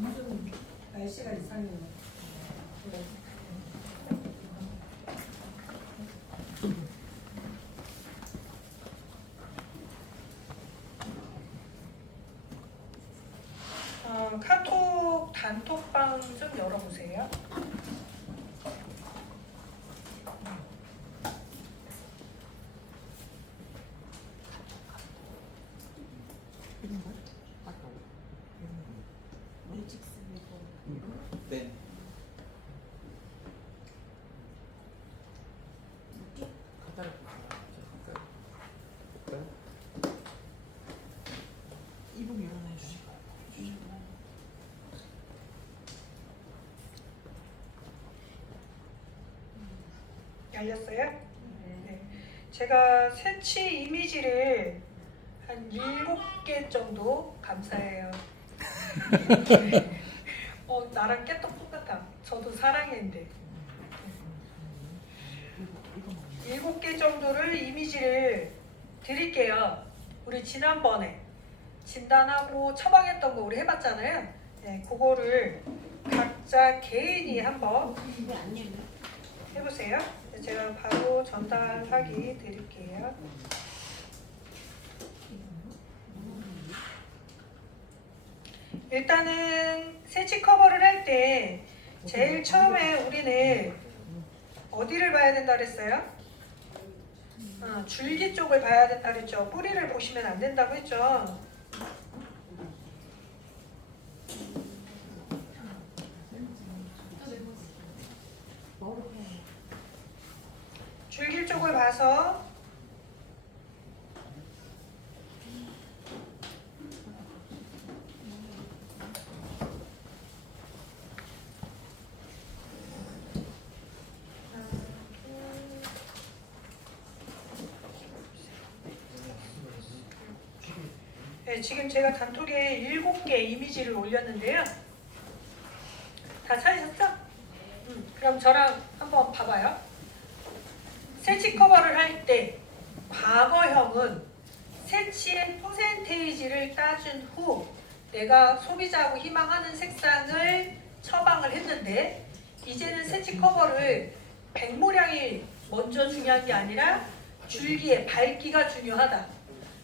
요즘 날씨가 이상해요. 카톡 단톡방 좀 열어보세요. 네. 이북 열어놔 주시고. 열렸어요? 네. 제가 새치 이미지를 한 7개 정도 감사해요. 나랑 깨떡 똑같아. 저도 사랑했는데. 7개 정도를 이미지를 드릴게요. 우리 지난번에 진단하고 처방했던 거 우리 해봤잖아요. 네, 그거를 각자 개인이 한번 해보세요. 제가 바로 전달하기 드릴게요. 일단은 새치 커버를 할 때 제일 처음에 우리는 어디를 봐야 된다 그랬어요? 줄기 쪽을 봐야 된다 그랬죠. 뿌리를 보시면 안 된다고 했죠. 줄기 쪽을 봐서 네, 지금 제가 단톡에 7개 이미지를 올렸는데요. 다 찾으셨죠? 그럼 저랑 한번 봐봐요. 새치 커버를 할 때 과거형은 새치의 퍼센테이지를 따준 후 내가 소비자하고 희망하는 색상을 처방을 했는데, 이제는 새치 커버를 백모량이 먼저 중요한 게 아니라 줄기의 밝기가 중요하다.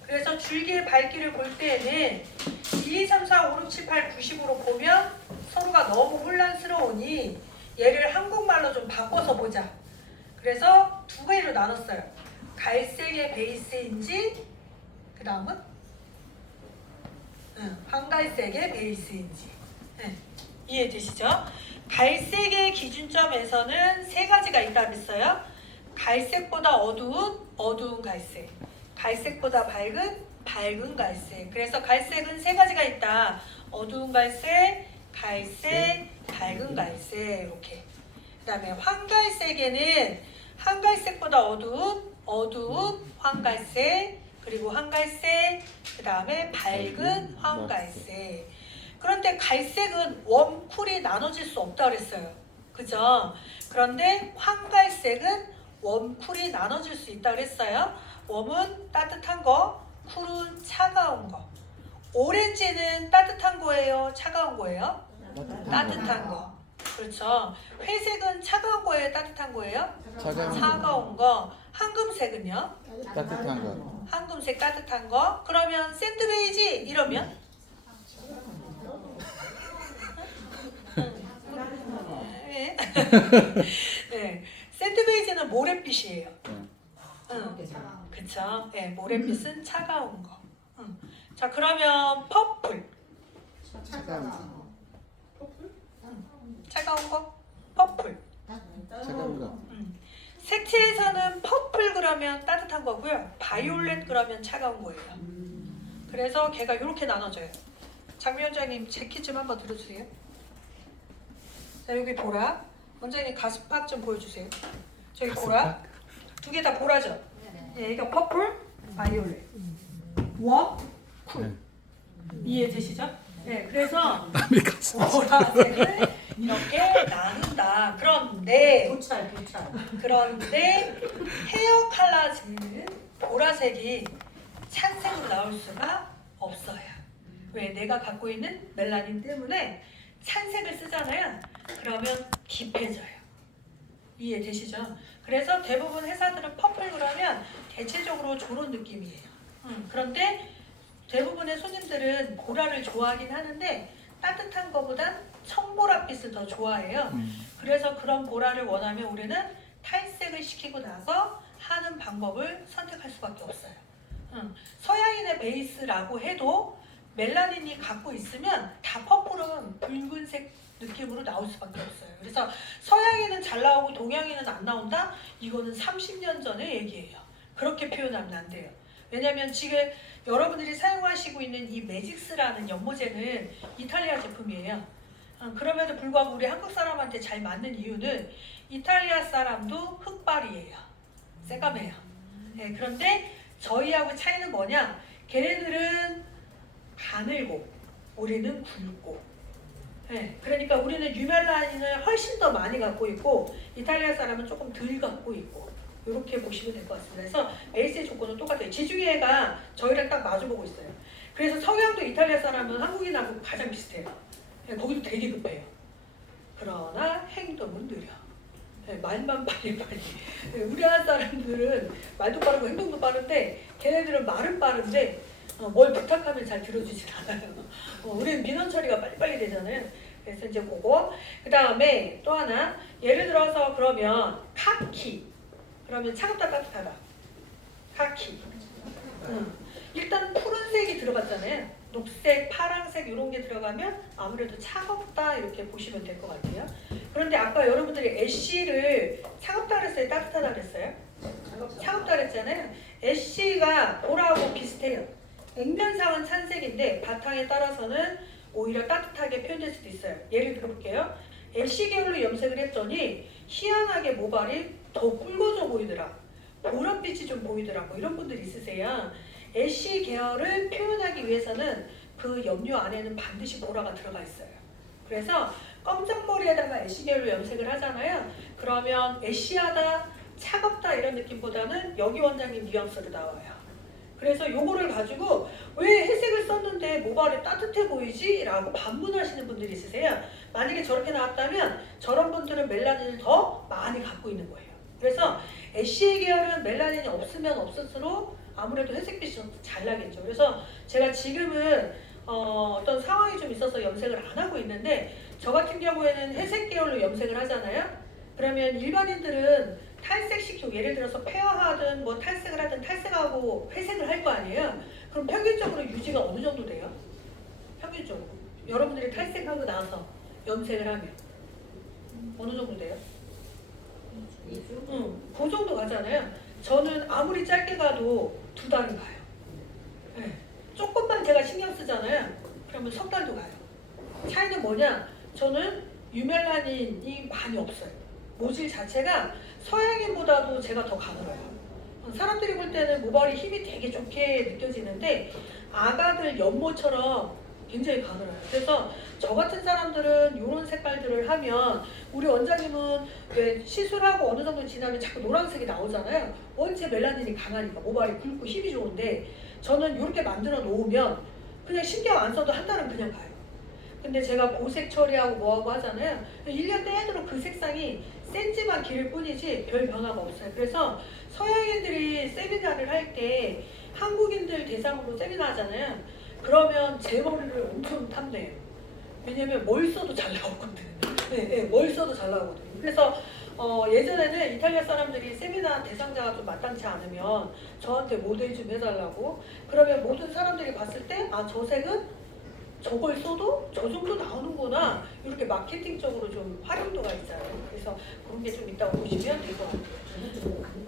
그래서 줄기의 밝기를 볼 때에는 1, 2, 3, 4, 5, 6, 7, 8, 90으로 보면 서로가 너무 혼란스러우니 얘를 한국말로 좀 바꿔서 보자. 그래서 2개로 나눴어요. 갈색의 베이스인지, 그 다음은 황갈색의 베이스인지. 이해되시죠? 갈색의 기준점에서는 3가지가 있다고 했어요. 갈색보다 어두운 갈색, 갈색보다 밝은 갈색. 그래서 갈색은 3가지가 있다. 어두운 갈색, 갈색, 밝은 갈색. 이렇게. 그 다음에 황갈색에는 황갈색보다 어두운 황갈색, 그리고 황갈색, 그 다음에 밝은 황갈색. 그런데 갈색은 웜, 쿨이 나눠질 수 없다고 그랬어요. 그죠? 그런데 황갈색은 웜, 쿨이 나눠질 수 있다고 그랬어요. 웜은 따뜻한 거, 쿨은 차가운 거. 오렌지는 따뜻한 거예요? 차가운 거예요? 따뜻한 거. 그렇죠. 회색은 차가운 거예요? 따뜻한 거예요? 차가운 거. 황금색은요? 따뜻한 거. 황금색 따뜻한 거. 그러면 샌드베이지 이러면? 네. 네. 샌드베이지는 모래빛이에요. 그쵸? 네, 모래빛은 차가운 거. 자, 그러면 퍼플. 차가운 거? 퍼플. 차가운 거. 색채에서는 퍼플 그러면 따뜻한 거고요. 바이올렛 그러면 차가운 거예요. 그래서 걔가 이렇게 나눠져요. 장 위원장님 재킷 좀 한번 들어주세요. 자, 여기 보라. 원장님 가스팍 좀 보여주세요. 저기 보라. 2개 다 보라죠? 네, 이거 퍼플, 바이올렛. 웜, 쿨. 이해되시죠? 네, 그래서 보라색을 이렇게 나눈다. 그런데 헤어 컬러지는 보라색이 찬색으로 나올 수가 없어요. 왜? 내가 갖고 있는 멜라닌 때문에 산색을 쓰잖아요. 그러면 딥해져요. 이해되시죠? 그래서 대부분 회사들은 퍼플 그러면 대체적으로 저런 느낌이에요. 그런데 대부분의 손님들은 보라를 좋아하긴 하는데 따뜻한 거보단 청보라빛을 더 좋아해요. 그래서 그런 보라를 원하면 우리는 탈색을 시키고 나서 하는 방법을 선택할 수밖에 없어요. 서양인의 베이스라고 해도 멜라닌이 갖고 있으면 다 퍼플은 붉은색 느낌으로 나올 수밖에 없어요. 그래서 서양인은 잘 나오고 동양인은 안 나온다? 이거는 30년 전의 얘기예요. 그렇게 표현하면 안 돼요. 왜냐하면 지금 여러분들이 사용하시고 있는 이 매직스라는 연모제는 이탈리아 제품이에요. 그럼에도 불구하고 우리 한국 사람한테 잘 맞는 이유는 이탈리아 사람도 흑발이에요. 새까매요. 네, 그런데 저희하고 차이는 뭐냐? 걔네들은 가늘고 우리는 굵고. 네, 그러니까 우리는 유멜라닌을 훨씬 더 많이 갖고 있고 이탈리아 사람은 조금 덜 갖고 있고 이렇게 보시면 될 것 같습니다. 그래서 베이스의 조건은 똑같아요. 지중해가 저희랑 딱 마주보고 있어요. 그래서 성향도 이탈리아 사람은 한국인하고 가장 비슷해요. 네, 거기도 되게 급해요. 그러나 행동은 느려. 네, 말만 빨리. 네, 우리나라 사람들은 말도 빠르고 행동도 빠른데 걔네들은 말은 빠른데 뭘 부탁하면 잘 들어주진 않아요. 우리는 민원 처리가 빨리빨리 되잖아요. 그래서 이제 그거. 그 다음에 또 하나. 예를 들어서 그러면 카키. 그러면 차갑다 따뜻하다. 카키. 일단 푸른색이 들어갔잖아요. 녹색, 파란색 이런 게 들어가면 아무래도 차갑다 이렇게 보시면 될 것 같아요. 그런데 아까 여러분들이 애쉬를 차갑다 그랬어요? 따뜻하다 그랬어요? 차갑다 그랬잖아요. 애쉬가 보라하고 비슷해요. 액면상은 찬색인데 바탕에 따라서는 오히려 따뜻하게 표현될 수도 있어요. 예를 들어볼게요. 애쉬 계열로 염색을 했더니 희한하게 모발이 더 붉어져 보이더라. 보랏빛이 좀 보이더라. 뭐 이런 분들 있으세요. 애쉬 계열을 표현하기 위해서는 그 염료 안에는 반드시 보라가 들어가 있어요. 그래서 검정머리에다가 애쉬 계열로 염색을 하잖아요. 그러면 애쉬하다, 차갑다 이런 느낌보다는 여기 원장님 뉘앙스로 나와요. 그래서 요거를 가지고 왜 회색을 썼는데 모발이 따뜻해 보이지? 라고 반문하시는 분들이 있으세요. 만약에 저렇게 나왔다면 저런 분들은 멜라닌을 더 많이 갖고 있는 거예요. 그래서 애쉬 계열은 멜라닌이 없으면 없을수록 아무래도 회색빛이 좀 잘 나겠죠. 그래서 제가 지금은 어떤 상황이 좀 있어서 염색을 안 하고 있는데 저 같은 경우에는 회색 계열로 염색을 하잖아요. 그러면 일반인들은 탈색시키고 예를 들어서 페어하든 뭐 탈색을 하든 탈색하고 회색을 할 거 아니에요. 그럼 평균적으로 유지가 어느 정도 돼요? 평균적으로. 여러분들이 탈색하고 나서 염색을 하면 어느 정도 돼요? 그 정도 가잖아요. 저는 아무리 짧게 가도 2달은 가요. 네. 조금만 제가 신경 쓰잖아요. 그러면 3달도 가요. 차이는 뭐냐? 저는 유멜라닌이 많이 없어요. 모질 자체가 서양인보다도 제가 더 가늘어요. 사람들이 볼 때는 모발이 힘이 되게 좋게 느껴지는데 아가들 연모처럼 굉장히 가늘어요. 그래서 저 같은 사람들은 이런 색깔들을 하면 우리 원장님은 왜 시술하고 어느 정도 지나면 자꾸 노란색이 나오잖아요. 원체 멜라닌이 강하니까 모발이 굵고 힘이 좋은데 저는 이렇게 만들어 놓으면 그냥 신경 안 써도 한 달은 그냥 가요. 근데 제가 보색 처리하고 뭐하고 하잖아요. 1년 내도록 그 색상이 센지만 기를 뿐이지 별 변화가 없어요. 그래서 서양인들이 세미나를 할 때 한국인들 대상으로 세미나 하잖아요. 그러면 제 머리를 엄청 탐내요. 왜냐면 뭘 써도 잘 나오거든. 네, 뭘 써도 잘 나오거든요. 그래서 예전에는 이탈리아 사람들이 세미나 대상자가 좀 마땅치 않으면 저한테 모델 좀 해달라고. 그러면 모든 사람들이 봤을 때 아, 저 색은 저걸 써도 저 정도 나오는구나. 이렇게 마케팅적으로 좀 활용도가 있잖아요. 그래서 그런 게 좀 있다고 보시면 될 것 같아요.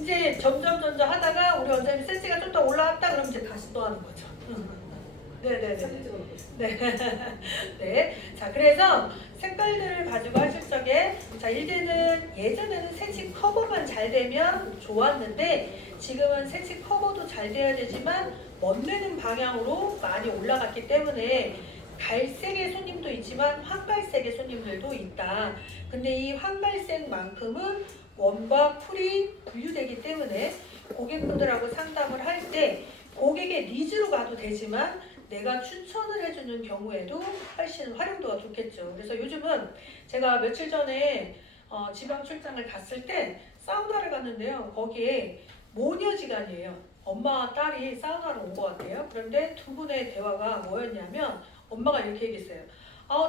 이제 점점 하다가 우리 원장님 센스가 좀 더 올라왔다 그러면 이제 다시 또 하는 거죠. 네네네. 네. 네. 자, 그래서 색깔들을 가지고 하실 적에 자, 일대는 예전에는 색칠 커버만 잘 되면 좋았는데 지금은 색칠 커버도 잘 돼야 되지만 멋내는 방향으로 많이 올라갔기 때문에 갈색의 손님도 있지만 황갈색의 손님들도 있다. 근데 이 황갈색만큼은 웜과 쿨이 분류되기 때문에 고객분들하고 상담을 할 때 고객의 니즈로 가도 되지만 내가 추천을 해주는 경우에도 훨씬 활용도가 좋겠죠. 그래서 요즘은 제가 며칠 전에 지방 출장을 갔을 때 사우나를 갔는데요. 거기에 모녀지간이에요. 엄마와 딸이 사우나를 온 것 같아요. 그런데 두 분의 대화가 뭐였냐면 엄마가 이렇게 얘기했어요.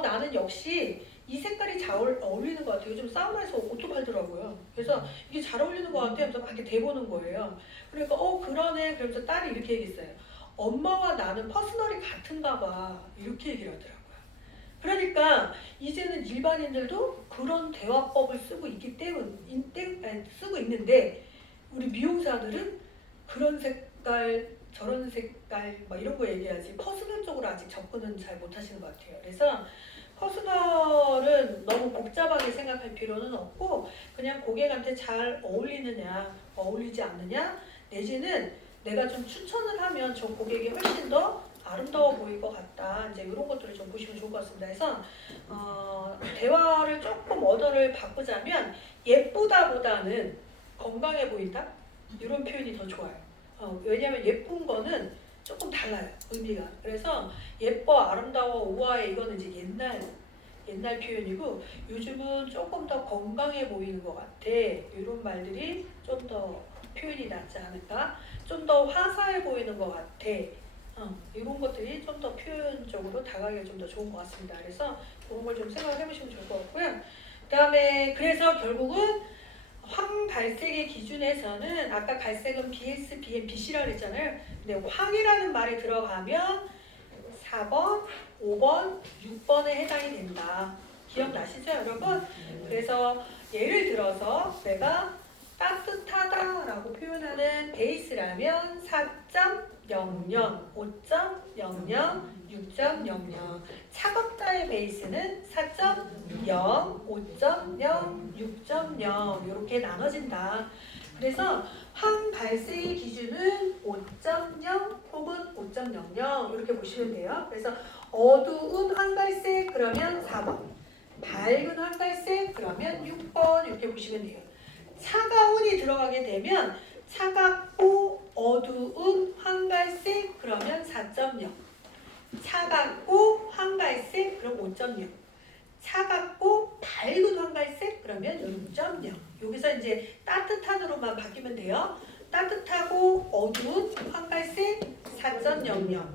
나는 역시 이 색깔이 잘 어울리는 것 같아요. 요즘 사우나에서 옷도 팔더라고요. 그래서 이게 잘 어울리는 것 같아요. 하면서 막 이렇게 대보는 거예요. 그러니까 그러네. 그러면서 딸이 이렇게 얘기했어요. 엄마와 나는 퍼스널이 같은가 봐. 이렇게 얘기를 하더라고요. 그러니까 이제는 일반인들도 그런 대화법을 쓰고 있기 쓰고 있는데 우리 미용사들은 그런 색깔, 저런 색깔 막 이런 거 얘기하지 퍼스널 쪽으로 아직 접근은 잘 못하시는 것 같아요. 그래서 퍼스널은 너무 복잡하게 생각할 필요는 없고 그냥 고객한테 잘 어울리느냐 어울리지 않느냐 내지는 내가 좀 추천을 하면 저 고객이 훨씬 더 아름다워 보일 것 같다. 이제 이런 것들을 좀 보시면 좋을 것 같습니다. 그래서 대화를 조금 언어를 바꾸자면 예쁘다보다는 건강해 보인다? 이런 표현이 더 좋아요. 왜냐하면 예쁜 거는 조금 달라요. 의미가. 그래서 예뻐, 아름다워, 우아해 이거는 이제 옛날 표현이고 요즘은 조금 더 건강해 보이는 것 같아. 이런 말들이 좀 더 표현이 낫지 않을까? 좀 더 화사해 보이는 것 같아. 이런 것들이 좀 더 표현적으로 다가가기가 좀 더 좋은 것 같습니다. 그래서 그런 걸 좀 생각해 보시면 좋을 것 같고요. 그 다음에 그래서 결국은 황갈색의 기준에서는 아까 갈색은 BS, BM, BC라고 했잖아요. 근데 황이라는 말이 들어가면 4번, 5번, 6번에 해당이 된다. 기억나시죠 여러분? 그래서 예를 들어서 내가 따뜻하다라고 표현하는 베이스라면 4.00, 5.00, 6.00 차갑다의 베이스는 4.0, 5.0, 6.0 이렇게 나눠진다. 그래서 황갈색의 기준은 5.0 혹은 5.00 이렇게 보시면 돼요. 그래서 어두운 황갈색 그러면 4번, 밝은 황갈색 그러면 6번 이렇게 보시면 돼요. 차가운이 들어가게 되면 차갑고 어두운 황갈색 그러면 4.0 차갑고 황갈색 그럼 5.0 차갑고 밝은 황갈색 그러면 6.0 여기서 이제 따뜻한으로만 바뀌면 돼요. 따뜻하고 어두운 황갈색 4.00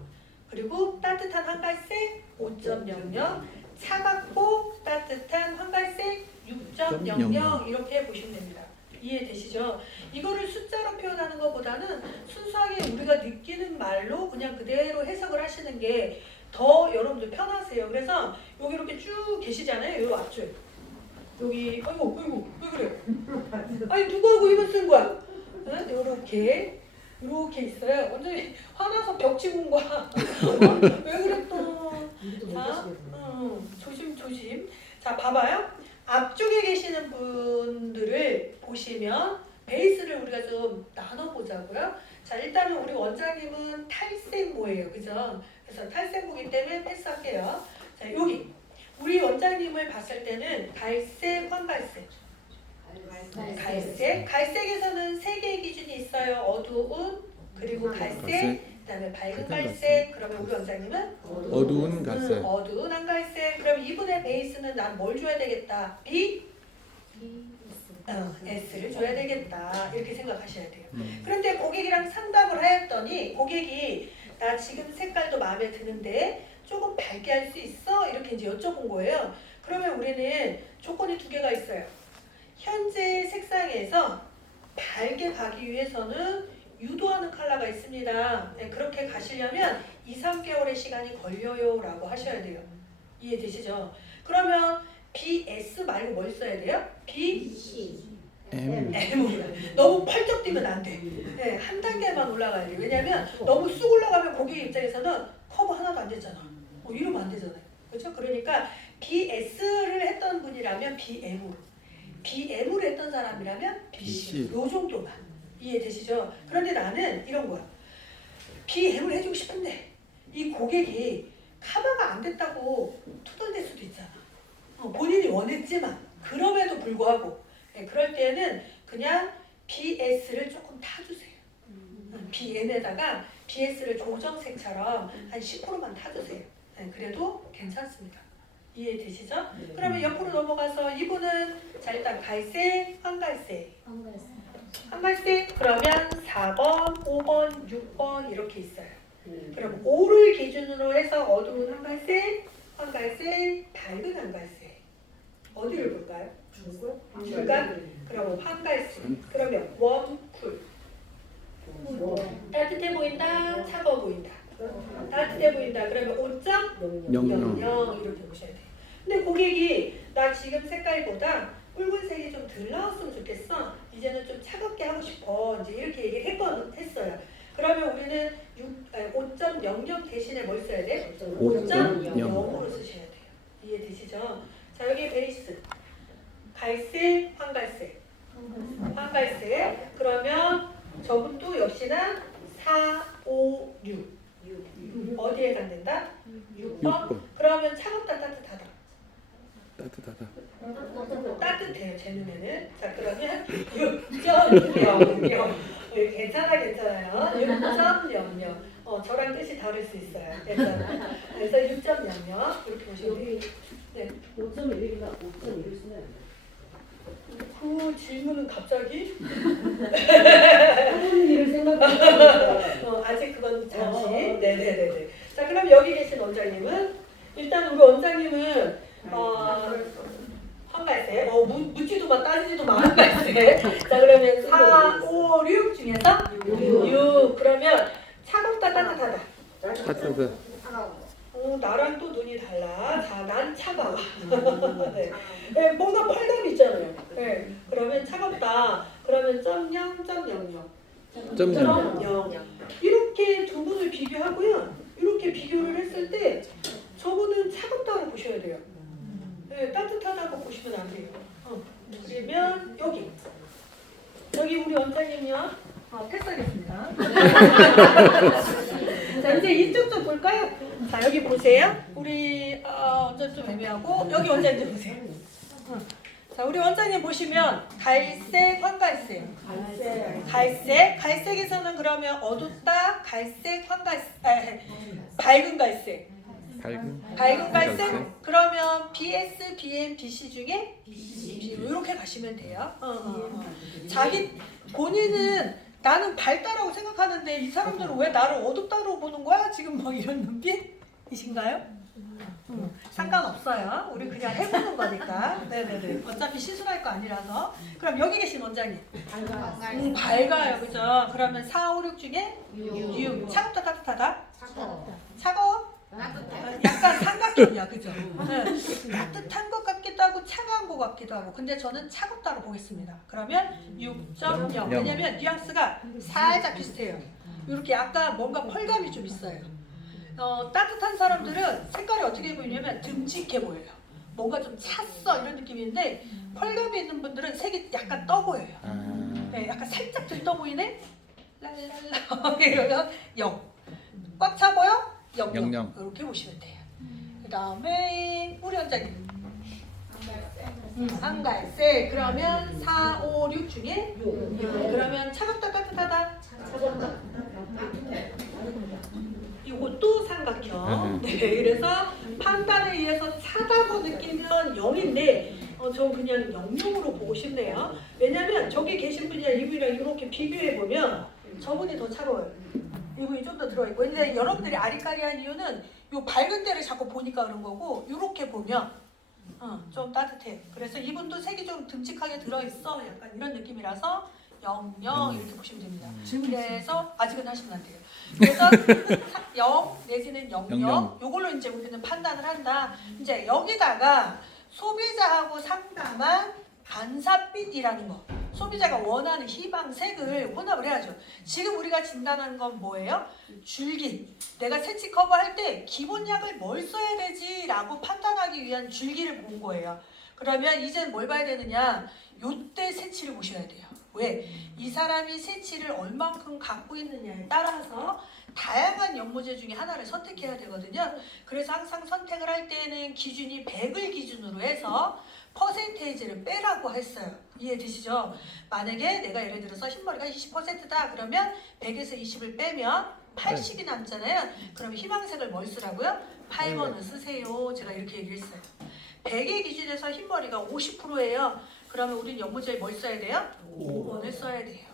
그리고 따뜻한 황갈색 5.00 차갑고 따뜻한 황갈색 6.00 이렇게 보시면 됩니다. 이해되시죠? 이거를 숫자로 표현하는 것보다는 순수하게 우리가 느끼는 말로 그냥 그대로 해석을 하시는 게 더 여러분들 편하세요. 그래서 여기 이렇게 쭉 계시잖아요. 요 앞줄. 여기 아이고 왜 그래? 아니 누구하고 이거 쓴 거야? 응? 요렇게 있어요. 완전히 화나서 벽치고 온 거야. 왜 그래 또? 자, 조심. 자, 봐봐요. 앞쪽에 계시는 분들을 보시면 베이스를 우리가 좀 나눠보자고요. 자, 일단은 우리 원장님은 탈색모예요. 그죠? 그래서 탈색모기 때문에 패스할게요. 자, 여기 우리 원장님을 봤을 때는 갈색, 황갈색. 갈색에서는 세 개의 기준이 있어요. 어두운, 그리고 갈색, 그다음에 밝은 갈색. 그러면 우리 원장님은 어두운 갈색. 어두운 한갈색. 그럼 이분의 베이스는 난 뭘 줘야 되겠다? S를 줘야 되겠다. 이렇게 생각하셔야 돼요. 그런데 고객이랑 상담을 하였더니 고객이 나 지금 색깔도 마음에 드는데 조금 밝게 할 수 있어? 이렇게 이제 여쭤본 거예요. 그러면 우리는 조건이 두 개가 있어요. 현재 색상에서 밝게 가기 위해서는 유도하는 컬러가 있습니다. 네, 그렇게 가시려면 2-3개월의 시간이 걸려요 라고 하셔야 돼요. 이해되시죠? 그러면 BS 말고 뭘 써야 돼요? M. 너무 펄쩍 뛰면 안 돼. 네, 한 단계만 올라가야 돼. 왜냐면 너무 쑥 올라가면 고객 입장에서는 커버 하나도 안 되잖아. 이러면 안 되잖아요. 그렇죠? 그러니까 BS를 했던 분이라면 BM으로 했던 사람이라면 BC. 요 정도만. 이해되시죠? 그런데 나는 이런 거야. BM을 해주고 싶은데 이 고객이 커버가 안 됐다고 투덜댈 수도 있잖아. 본인이 원했지만 그럼에도 불구하고 그럴 때는 그냥 BS를 조금 타주세요. BM에다가 BS를 조정색처럼 한 10%만 타주세요. 네, 그래도 괜찮습니다. 이해되시죠? 그러면 옆으로 넘어가서 이분은 자 일단 갈색, 황갈색. 황갈색 그러면 4번, 5번, 6번 이렇게 있어요. 그럼 5를 기준으로 해서 어두운 황갈색, 황갈색, 밝은 황갈색. 어디를 볼까요? 중간? 그럼 황갈색. 그러면 웜, 쿨. 따뜻해 보인다, 차가워 보인다. 따뜻해 보인다. 그러면 5점 00 이렇게 보셔야 돼요. 근데 고객이 나 지금 색깔보다 붉은색이 좀 덜 나왔으면 좋겠어. 이제는 좀 차갑게 하고 싶어. 이제 이렇게 얘기를 했어요. 그러면 우리는 5.00 대신에 뭘 써야 돼? 5.0으로 쓰셔야 돼요. 이해되시죠? 자 여기 베이스 갈색, 황갈색. 황갈색. 그러면 저분도 역시나 4, 5, 6. 어디에 해당된다? 6번. 그러면 차갑다, 따뜻하다. 따뜻하다. 따뜻해요, 제 눈에는. 자, 그러면 6.00. 괜찮아요. 6.00. 저랑 뜻이 다를 수 있어요. 그래서 6.00 이렇게 보시면 돼요. 네. 5.1이나 5.1을 쓰면 그 질문은 갑자기? 하는 일을 생각하니까 아직 그건 잠시. 네네네네. 자, 그럼 여기 계신 원장님은 일단 우리 원장님은 황갈색. 묻지도 마 따지지도 마 황갈색. 자, 그러면 4, 5, 6 중에서 6. 그러면 차갑다 따뜻하다. 따뜻하다. 나랑 또 눈이 달라. 자, 난 차가워. 네. 네, 뭔가 펄감이 있잖아요. 네. 그러면 차갑다. 그러면 .0, .00. 이렇게 두 분을 비교하고요. 이렇게 비교를 했을 때 저분은 차갑다고 보셔야 돼요. 네, 따뜻하다고 보시면 안 돼요. 그러면 여기 우리 원장님이요. 패스하겠습니다. 자, 이제 이쪽 좀 볼까요? 자, 여기 보세요. 우리 원장님 좀 애매하고 여기 원장님 보세요. 자, 우리 원장님 보시면 갈색, 황갈색. 갈색에서는 그러면 어둡다, 갈색, 황갈색, 밝은 갈색. 밝은 갈색? 그러면 BS, BM, BC 중에 이렇게 가시면 돼요. 자기 본인은 나는 밝다라고 생각하는데 이 사람들은 왜 나를 어둡다고 보는 거야? 지금 뭐 이런 눈빛이신가요? 상관없어요. 우리 그냥 해보는 거니까. 네네네. 어차피 시술할 거 아니라서. 그럼 여기 계신 원장님. 밝아요. 그죠? 그러면 4, 5, 6 중에 6. 차갑다, 따뜻하다? 차가워? 약간 삼각형이야. 그죠? 네. 따뜻한 것 같기도 하고 차가운 것 같기도 하고. 근데 저는 차갑다로 보겠습니다. 그러면 6.0. 왜냐면 뉘앙스가 살짝 비슷해요. 이렇게 약간 뭔가 펄감이 좀 있어요. 따뜻한 사람들은 색깔이 어떻게 보이냐면 듬직해 보여요. 뭔가 좀 찼어 이런 느낌인데 펄감이 있는 분들은 색이 약간 떠 보여요. 네, 약간 살짝 들떠 보이네? 랄랄라 이러면 0. 꽉 차 보여? 0. 이렇게 보시면 돼요. 그 다음에 우리 원장님 황갈색. 그러면 4, 5, 6 중에 6. 그러면 차갑다 따뜻하다? 이것도 삼각형. 네, 그래서 판단에 의해서 차다고 느끼면 0인데 저 그냥 00으로 보고 싶네요. 왜냐면 저기 계신 분이랑 이분이랑 이렇게 비교해 보면 저분이 더 차가워요. 이분이 좀 더 들어있고. 근데 여러분들이 아리까리한 이유는 이 밝은 데를 자꾸 보니까 그런 거고 이렇게 보면 좀 따뜻해요. 그래서 이분도 색이 좀 듬직하게 들어있어. 약간 이런 느낌이라서 00 이렇게 보시면 됩니다. 그래서 아직은 하시면 안 돼요. 그래서 0 내지는 00 요걸로 이제 우리는 판단을 한다. 이제 여기다가 소비자하고 상담한 반사빛이라는 거. 소비자가 원하는 희망색을 혼합을 해야죠. 지금 우리가 진단하는 건 뭐예요? 줄기. 내가 새치 커버할 때 기본약을 뭘 써야 되지? 라고 판단하기 위한 줄기를 본 거예요. 그러면 이제는 뭘 봐야 되느냐? 요때 새치를 보셔야 돼요. 왜? 이 사람이 새치를 얼만큼 갖고 있느냐에 따라서 다양한 연모제 중에 하나를 선택해야 되거든요. 그래서 항상 선택을 할 때는 기준이 100을 기준으로 해서 퍼센테이지를 빼라고 했어요. 이해되시죠? 만약에 내가 예를 들어서 흰머리가 20%다 그러면 100에서 20을 빼면 80이 남잖아요. 그럼 희망색을 뭘 쓰라고요? 8번을 쓰세요. 제가 이렇게 얘기를 했어요. 100의 기준에서 흰머리가 50%예요. 그러면 우리는 연모제에 뭘 써야 돼요? 5번을 써야 돼요.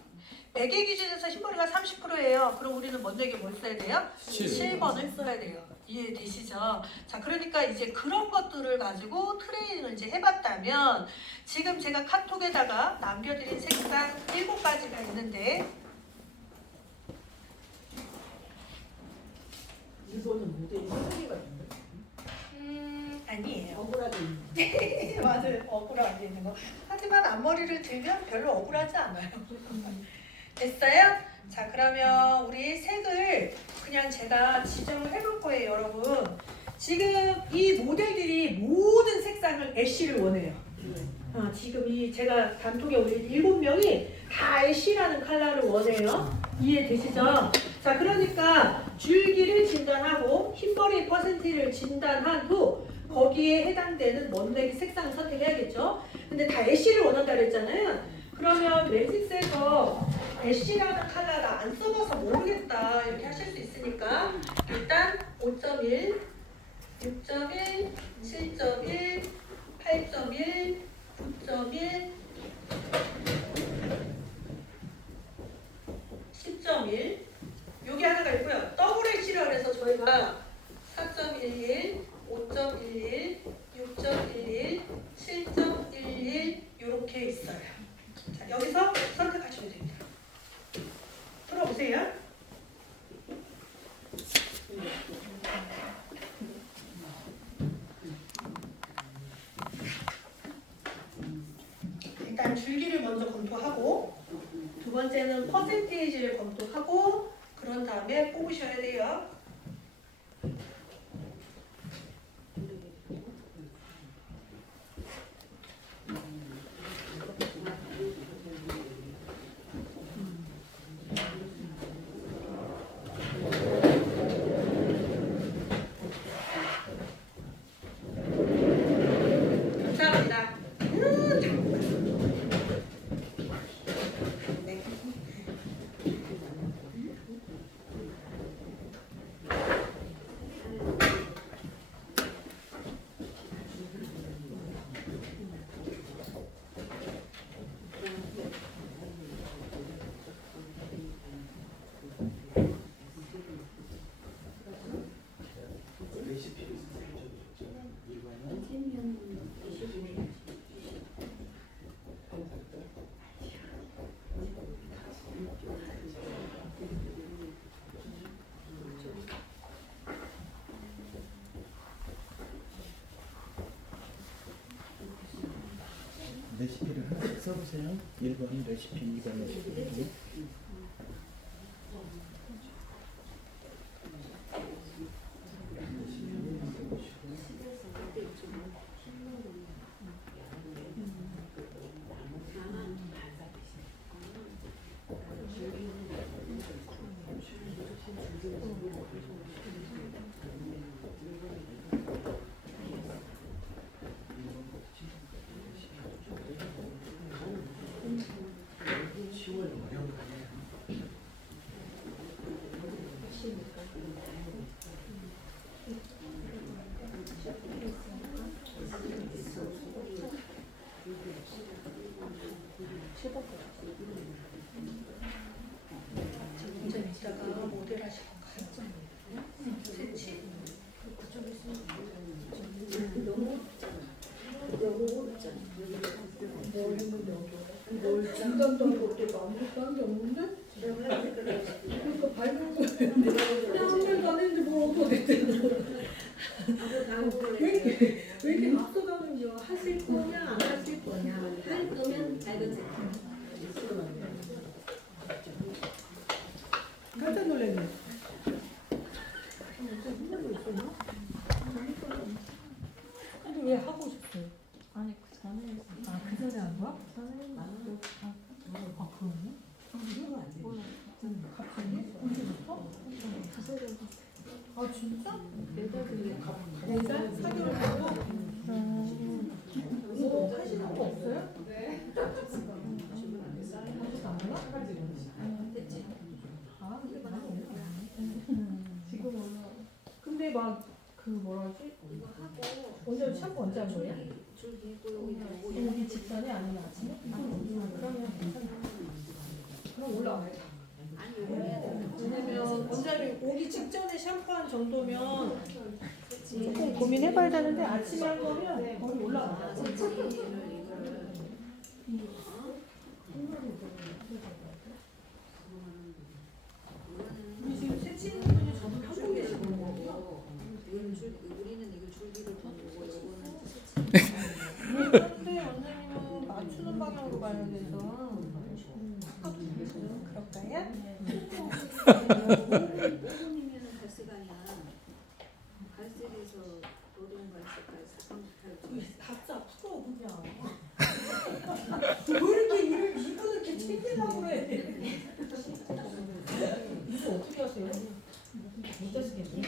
100의 기준에서 흰머리가 30%예요. 그럼 우리는 먼저에게 뭘 써야 돼요? 7번을 써야 돼요. 이해되시죠? 자, 그러니까 이제 그런 것들을 가지고 트레이닝을 이제 해봤다면 지금 제가 카톡에다가 남겨드린 색상 7가지가 있는데 이거는 모델이 선생님 같은데? 아니에요. 억울하게 있는. 맞아요. 억울하게 있는 거. 하지만 앞머리를 들면 별로 억울하지 않아요. 됐어요? 자, 그러면 우리 색을 그냥 제가 지정을 해볼 거예요, 여러분. 지금 이 모델들이 모든 색상을 애쉬를 원해요. 지금 이 제가 단톡에 올린 7명이 다 애쉬라는 컬러를 원해요. 이해되시죠? 자, 그러니까 줄기를 진단하고 흰머리 퍼센티를 진단한 후 거기에 해당되는 먼데기 색상을 선택해야겠죠? 근데 다 애쉬를 원한다 그랬잖아요. 그러면 매직스에서 애쉬라는 컬러를 안 써봐서 모르겠다 이렇게 하실 수 있으니까 일단 5.1, 6.1, 7.1, 8.1, 9.1, 10.1 여기 하나가 있고요. 더블 H라 그래서 저희가 4.11, 5.11, 6.11, 7.11 이렇게 있어요. 자, 여기서 선택하시면 됩니다. 들어보세요. 일단 줄기를 먼저 검토하고 두 번째는 퍼센테이지를 검토하고 그런 다음에 뽑으셔야 돼요. 감사합니다. 네. 레시피를 하나씩 써보세요. 1번 레시피, 2번 레시피. 먼저 이따가 모델 하실 건가요? 그렇지. 뭘 했는데 뭘 진단도 하고 또 아무것도 한 게 없는데? 그러니까 밝은 거 했는데 한 번도 안 했는데 뭘 어떻게 됐대? 왜 이렇게 앞서가는 거 하실 거냐 안 하실 거냐? 할 거면 밝은색. 깜짝 놀랐네. 근데 왜 하고 싶어요? 아니 그 전에 그 전에 한 거야? 전에 그러네? 이러면 안 돼. 갑자기? 언제부터? 진짜? 4달? 4개월 하고? 뭐 하시는 거 없어요? 네. 하시도 안 해요? 됐지. 근데 많이 없네. 이거 하고 오늘 샴푸 언제 한 거예요? 줄기 있고 여기 오고 오기 직전에 아니면 아침에? 그러면 괜찮아. 그럼 올라와요. 아니 요거 해야 돼. 왜냐면 원장님 오기 직전에 샴푸한 정도면 조금 고민해봐야 되는데 아침에 한 거면 거기 올라와요. 우리 지금 세치는 분이 저도 하고 계시는 거고. 우리는 이거 줄기를 보고 요거는 그런데 원장님은 맞추는 방향으로 가야 돼서 그럴까요? 5분이면 갈색 아니야. 갈색에서 어두운 갈색까지 각자 풀어 그냥. 왜 이렇게 이분을 이렇게 챙기려고 그래? 이거 어떻게 하세요? 못 하시겠어요?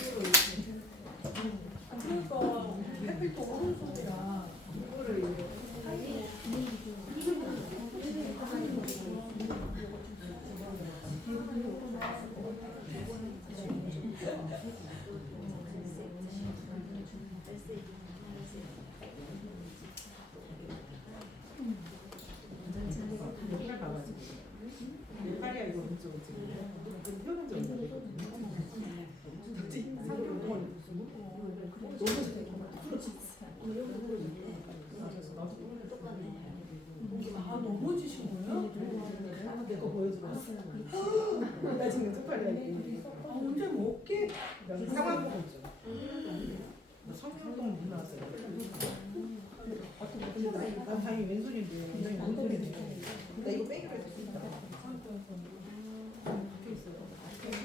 그러니까 햇빛도 오른손이라 이거를 팔이야 이거 엄청 지금 태어난 지 얼마 됐거든요. 아 넘어지신 거예요? 내거 보여주고 나 지금 쪽팔이야 이게. 아 언제 먹게? 상황 보고 있죠. 나 3개월 동안 못 나왔어요. 근데 나 다행히 왼손인데 원장님 오른손인데 나 이거 빼기로 했어. 어떻게 있어요?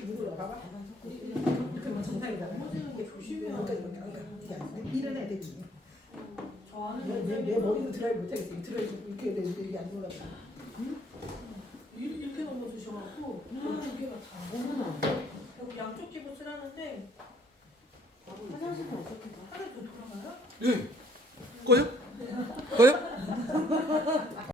이거 봐봐. 이렇게 뭐 정상이잖아. 넘어지는 게 조심해야 그러니까 돼. 이렇게 안 돼. 일어나야 되지. 저 아는 내 머리는 드라이브 못하겠어. 이 드라이브 이렇게 되는데 이게 안 올라가. 이렇게 넘어지셔갖고 두개가 다. 그리고 양쪽 집을 쓰라는데 화장실은 어떻게 가? 하나도 돌아가요? 예. 꺼요?